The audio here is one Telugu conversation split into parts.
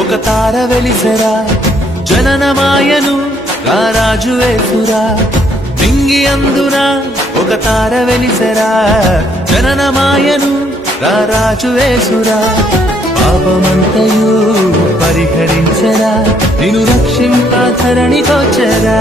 ఒక తార వెలిసెరా జననమాయను రారాజు యేసురా నింగి అందున ఒక తార వెలిసెరా జననమాయను రారాజు యేసురా పాపమంతయు పరిహరించరా నిన్ను రక్షింప ధరణికొచ్చెరా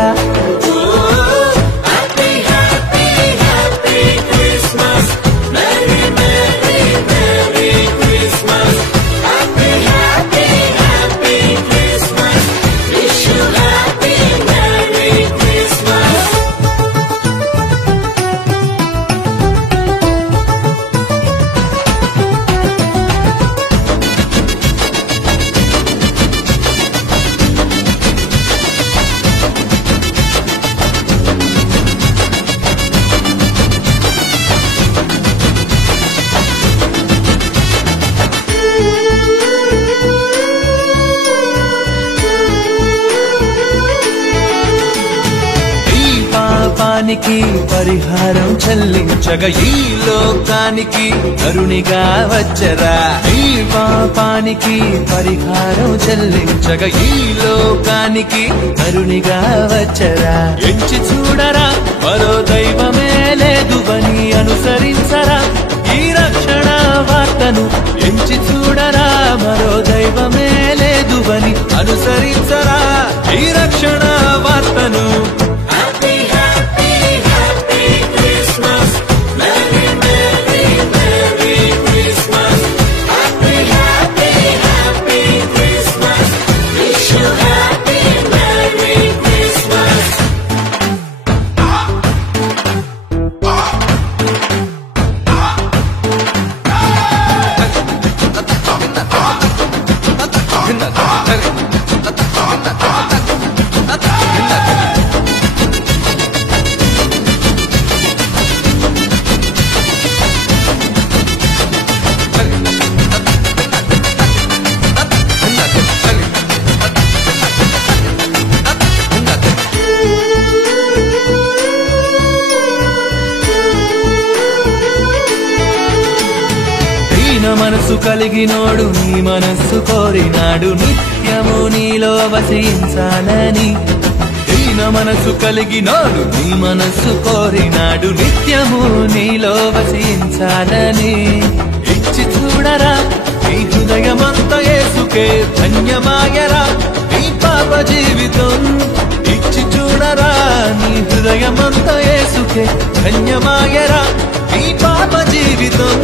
పాపానికి పరిహారం చెల్లించగా ఈ లోకానికి కరుణిగా వచ్చరా ఈ పాపానికి పరిహారం చెల్లించగా ఈ లోకానికి కరుణిగా వచ్చరా ఎంచి చూడరా మరో దైవమే లేదువని అనుసరించరా ఈ రక్షణ వార్తను ఎంచి చూడరా మరో దైవమే లేదువని అనుసరించరా ఈ రక్షణ వార్తను మనసు కలిగినోడు నీ మనస్సు కోరినాడు నిత్యము నీలో వసించాలని దీన మనసు కలిగినోడు నీ మనస్సు కోరినాడు నిత్యము నీలో వసించాలని ఇచ్చి చూడరా నీ హృదయమంత యేసుకే ధన్యమాయరా నీ పాప జీవితం ఇచ్చి చూడరా నీ హృదయమంత యేసుకే ధన్యమాయరా నీ పాప జీవితం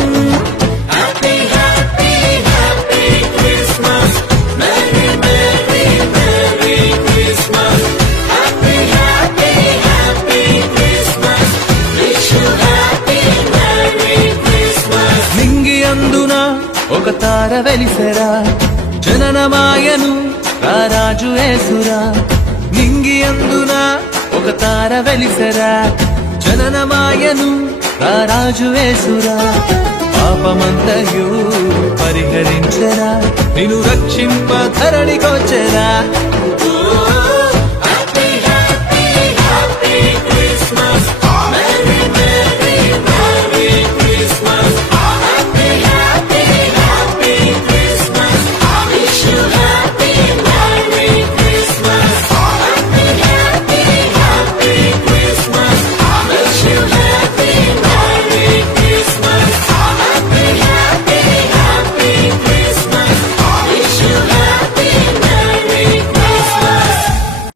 ఒక తార వెలిసెరా జననమాయను రారాజు యేసురా నింగి అందున ఒక తార వెలిసెరా జననమాయను రారాజు యేసురా పాపమంతయు పరిహరించరా నిన్ను రక్షింప ధరణికొచ్చెరా